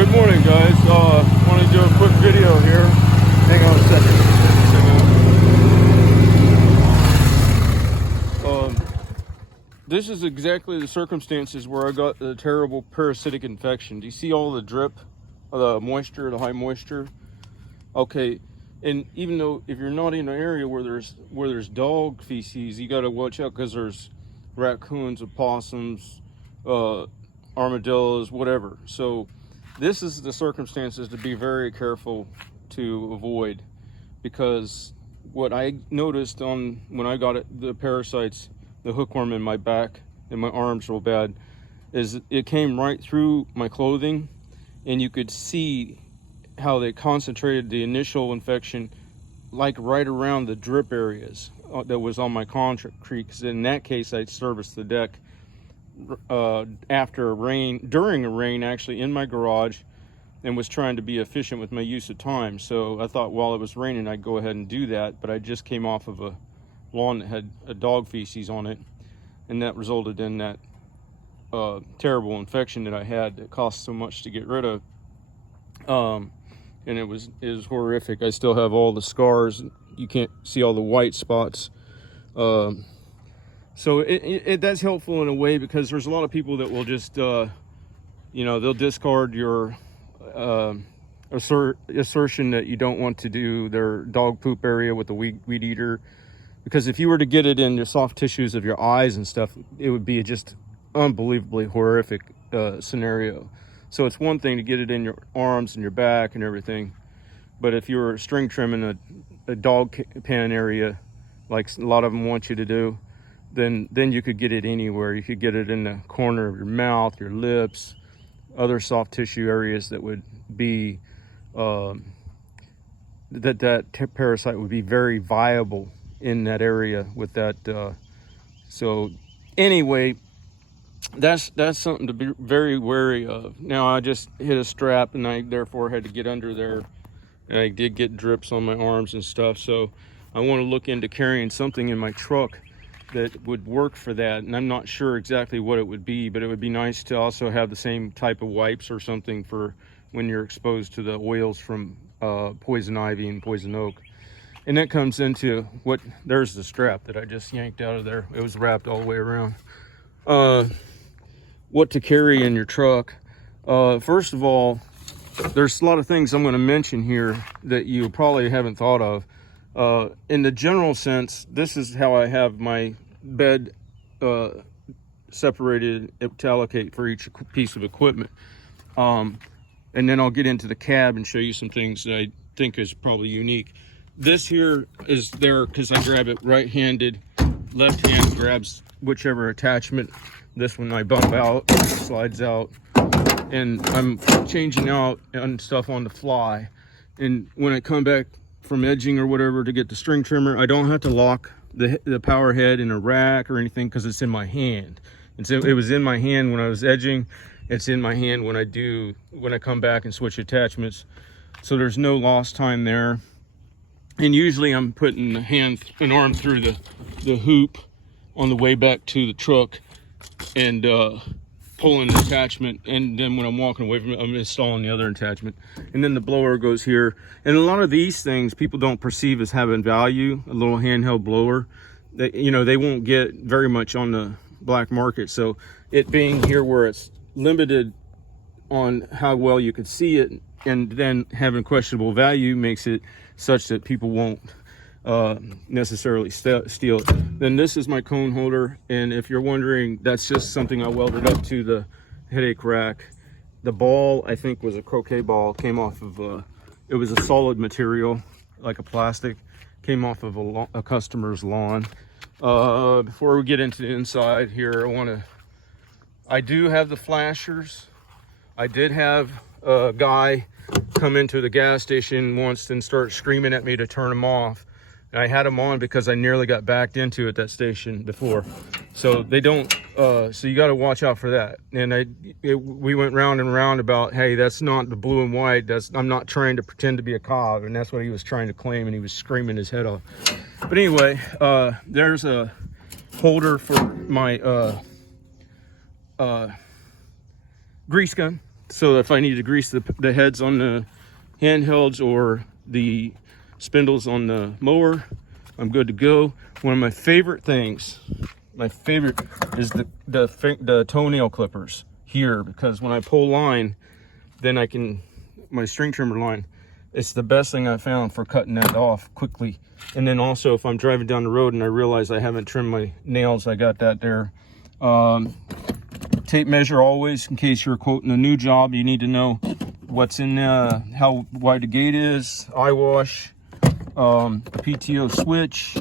Good morning, guys. Want to do a quick video here. Hang on a second. This is exactly the circumstances where I got the terrible parasitic infection. Do you see all the drip, the moisture, the high moisture? Okay, and even though if you're not in an area where there's dog feces, you got to watch out because there's raccoons, opossums, armadillos, whatever. So this is the circumstances to be very careful to avoid, because what I noticed when I got the parasites, the hookworm in my back and my arms real bad, is it came right through my clothing, and you could see how they concentrated the initial infection like right around the drip areas that was on my concrete, because in that case I serviced the deck during a rain actually, in my garage, and was trying to be efficient with my use of time. So I thought while it was raining I'd go ahead and do that, but I just came off of a lawn that had a dog feces on it, and that resulted in that terrible infection that I had that cost so much to get rid of. And it was horrific. I still have all the scars. You can't see all the white spots. So that's helpful in a way, because there's a lot of people that will just, they'll discard your assertion that you don't want to do their dog poop area with the weed eater, because if you were to get it in the soft tissues of your eyes and stuff, it would be just unbelievably horrific scenario. So it's one thing to get it in your arms and your back and everything, but if you're string trimming a dog pen area, like a lot of them want you to do, then you could get it anywhere. You could get it in the corner of your mouth, your lips, other soft tissue areas that would be that parasite would be very viable in that area with that. So anyway, that's something to be very wary of. Now I just hit a strap, and I therefore had to get under there, and I did get drips on my arms and stuff. So I want to look into carrying something in my truck that would work for that, and I'm not sure exactly what it would be, but it would be nice to also have the same type of wipes or something for when you're exposed to the oils from poison ivy and poison oak. And that comes into there's the strap that I just yanked out of there. It was wrapped all the way around. What to carry in your truck. First of all, there's a lot of things I'm going to mention here that you probably haven't thought of. In the general sense, this is how I have my bed separated to allocate for each piece of equipment. And then I'll get into the cab and show you some things that I think is probably unique. This here is there because I grab it right-handed. Left hand grabs whichever attachment. This one I bump out, slides out, and I'm changing out and stuff on the fly. And when I come back from edging or whatever to get the string trimmer, I don't have to lock the power head in a rack or anything, because it's in my hand. And so it was in my hand when I was edging. It's in my hand when I come back and switch attachments. So there's no lost time there. And usually I'm putting an arm through the hoop on the way back to the truck and pulling the attachment, and then when I'm walking away from it, I'm installing the other attachment, and then the blower goes here. And a lot of these things people don't perceive as having value. A little handheld blower, they won't get very much on the black market. So it being here where it's limited on how well you could see it, and then having questionable value, makes it such that people won't necessarily steal it. Then this is my cone holder, and if you're wondering, that's just something I welded up to the headache rack. The ball, I think, was a croquet ball. Came off of it was a solid material, like a plastic, came off of a customer's lawn. Before we get into the inside here, I do have the flashers. I did have a guy come into the gas station once and start screaming at me to turn them off. And I had them on because I nearly got backed into at that station before. So they don't, so you got to watch out for that. And we went round and round about, hey, that's not the blue and white. I'm not trying to pretend to be a cop. And that's what he was trying to claim, and he was screaming his head off. But anyway, there's a holder for my grease gun. So if I need to grease the heads on the handhelds or the spindles on the mower, I'm good to go. One of my favorite things, my favorite, is the toenail clippers here, because when I pull line, then I can, my string trimmer line, it's the best thing I found for cutting that off quickly. And then also if I'm driving down the road and I realize I haven't trimmed my nails, I got that there. Tape measure always, in case you're quoting a new job. You need to know what's in how wide the gate is, eye wash, the PTO switch,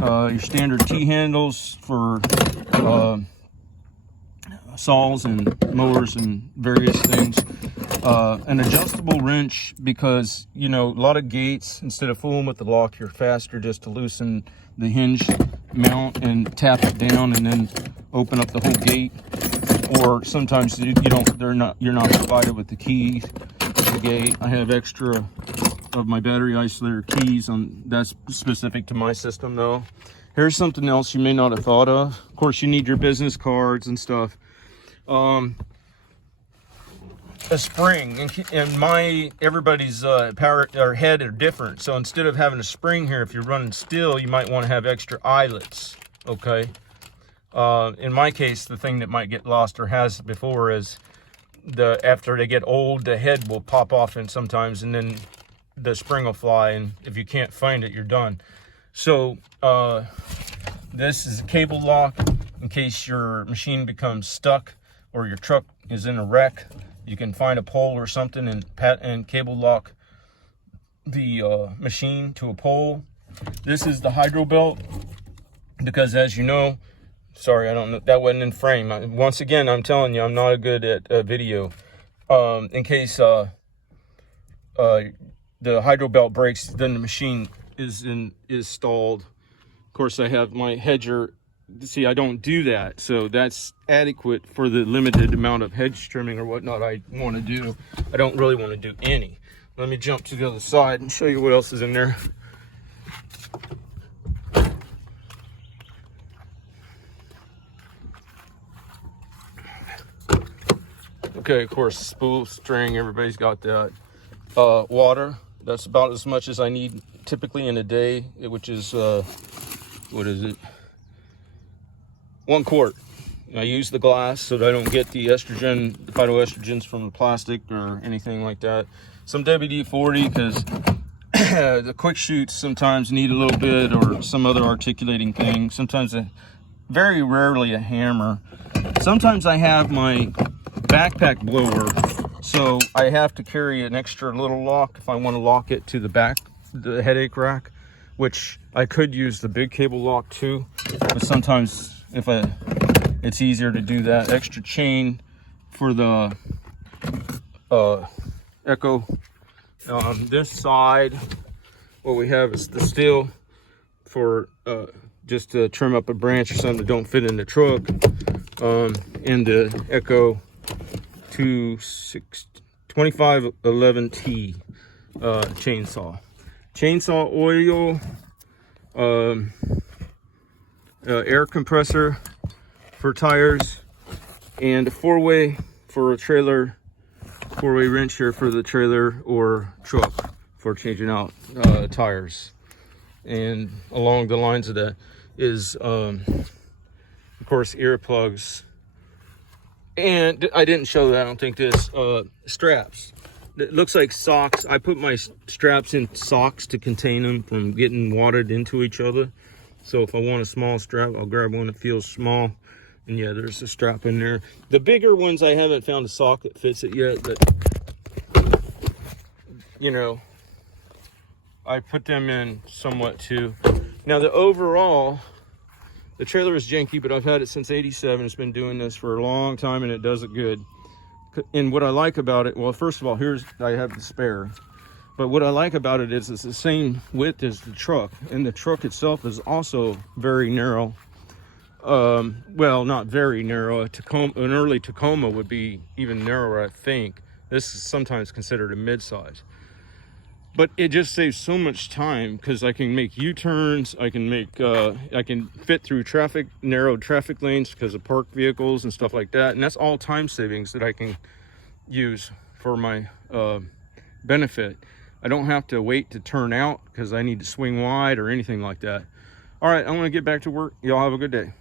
your standard T-handles for saws and mowers and various things. An adjustable wrench, because you know, a lot of gates, instead of fooling with the lock, you're faster just to loosen the hinge mount and tap it down and then open up the whole gate. Or sometimes you're not provided with the keys to the gate. I have extra of my battery isolator keys on, that's specific to my system though. Here's something else you may not have thought of. Of course, you need your business cards and stuff. A spring, and everybody's power or head are different. So instead of having a spring here, if you're running steel, you might want to have extra eyelets. Okay. In my case, the thing that might get lost, or has before, is after they get old, the head will pop off and sometimes, and then the spring will fly, and if you can't find it, you're done. So this is a cable lock in case your machine becomes stuck or your truck is in a wreck. You can find a pole or something and cable lock the machine to a pole. This is the hydro belt, because as you know, sorry, I don't know, that wasn't in frame. Once again, I'm telling you, I'm not good at video. In case the hydro belt breaks, then the machine is stalled. Of course, I have my hedger. See, I don't do that, so that's adequate for the limited amount of hedge trimming or whatnot I want to do. I don't really want to do any. Let me jump to the other side and show you what else is in there. Okay, of course, spool, string, everybody's got that. Water, that's about as much as I need typically in a day, which is, what is it? 1 quart. I use the glass so that I don't get the estrogen, the phytoestrogens from the plastic or anything like that. Some WD-40, because the quick shoots sometimes need a little bit, or some other articulating thing. Sometimes, very rarely a hammer. Sometimes I have my backpack blower, so I have to carry an extra little lock if I want to lock it to the back, the headache rack, which I could use the big cable lock too, but sometimes it's easier to do that. Extra chain for the Echo. On this side, what we have is the steel for just to trim up a branch or something that don't fit in the truck, and the Echo 2511T chainsaw. Chainsaw oil, air compressor for tires, and a four-way for a trailer, four-way wrench here for the trailer or truck for changing out tires. And along the lines of that is of course earplugs, and I didn't show that, I don't think, this straps. It looks like socks. I put my straps in socks to contain them from getting wadded into each other. So if I want a small strap, I'll grab one that feels small. And yeah, there's a strap in there. The bigger ones, I haven't found a sock that fits it yet, but you know, I put them in somewhat too. Now the overall, the trailer is janky, but I've had it since '87. It's been doing this for a long time and it does it good. And what I like about it, well, first of all, I have the spare. But what I like about it is it's the same width as the truck, and the truck itself is also very narrow. Well, not very narrow. An early Tacoma would be even narrower, I think. This is sometimes considered a mid-size. But it just saves so much time, because I can make U-turns. I can fit through narrow traffic lanes because of parked vehicles and stuff like that. And that's all time savings that I can use for my benefit. I don't have to wait to turn out because I need to swing wide or anything like that. All right, I'm gonna get back to work. Y'all have a good day.